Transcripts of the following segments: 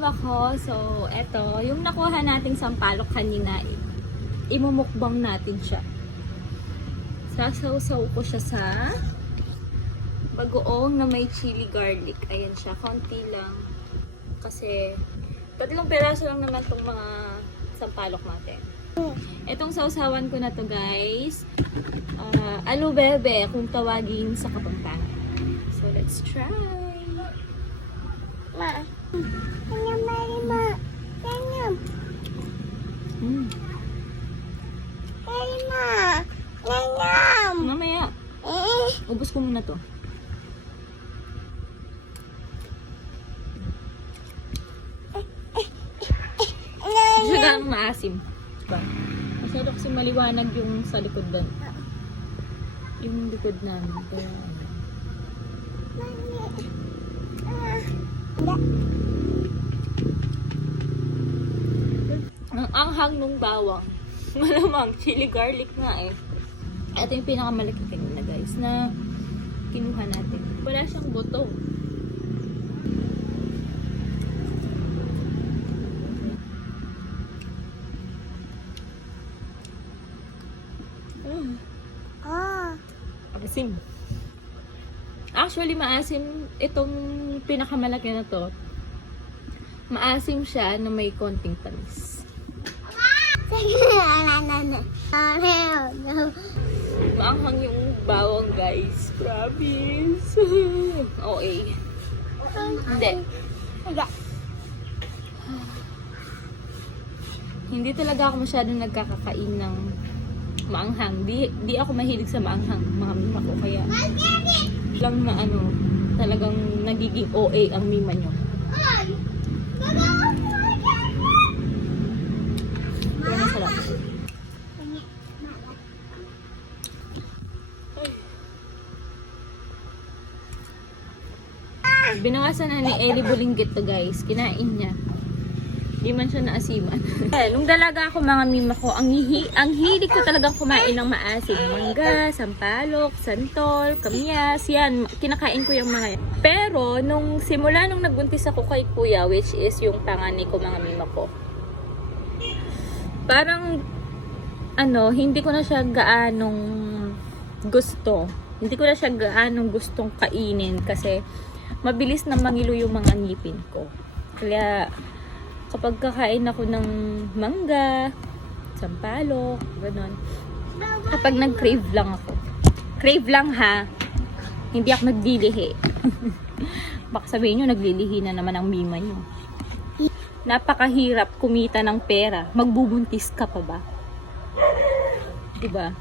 Mima ko. So, eto, yung nakuha nating sampalok kanina, imumukbang natin siya. Sasaw-saw ko siya sa bagoong na may chili garlic. Ayan siya, konti lang. Kasi, 3 peraso lang naman tong mga sampalok natin. Itong sausawan ko na to, guys. Alubebe, kung tawagin sa Kapampangan. So, let's try. Ma. Kanyam, ma. Kanyam. Ma. Kanyam. Mamaya, ubos ko muna to. Siya gaang maasim. Masyado kasi maliwanag yung sa likod doon. Yung likod namin. Kaya, ang anghang nung bawang. Malamang, chili garlic nga eh. Ito yung pinakamalaki kanina, guys, na kinuha natin. Wala siyang buto. Maasim. Actually, maasim itong pinakamalaki na to. Maasim siya na may konting tamis. Maanghang yung bawang, guys. Promise. Okay. Hindi. Hindi talaga ako masyadong nagkakakain ng maanghang. Di ako mahilig sa maanghang, mga mima ko. Kaya lang na talagang nagiging OA ang mima nyo. Pero masarap. Binawasan na ni Ellie Bulinggit to, guys. Kinain niya. Di man siya naasiman. Nung dalaga ako, mga mima ko, ang hilig ko talagang kumain ng maasim. Mangga, sampalok, santol, kamyas, yan. Kinakain ko yung mga yan. Pero, simula nung nagbuntis ako kay kuya, which is yung panganay ko, mga mima ko, parang, hindi ko na siya gaanong gusto. Hindi ko na siya gaanong gustong kainin kasi mabilis na mangilo yung mga ngipin ko. Kaya, kapag kakain ako ng mangga, sampalok, gano'n. Kapag nag-crave lang ako. Crave lang ha. Hindi ako naglilihi. Baka sabihin nyo, naglilihi na naman ang mima nyo. Napakahirap kumita ng pera. Magbubuntis ka pa ba? Diba?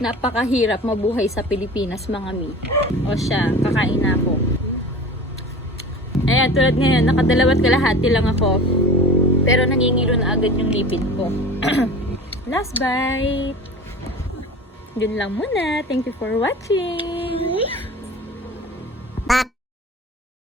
Napakahirap mabuhay sa Pilipinas, mga mi. O siya, kakain na ako. Ayan, tulad ngayon, nakadalawat kalahati lang ako. Pero nangingilo na agad yung lipid ko. Last bite. Yun lang muna. Thank you for watching.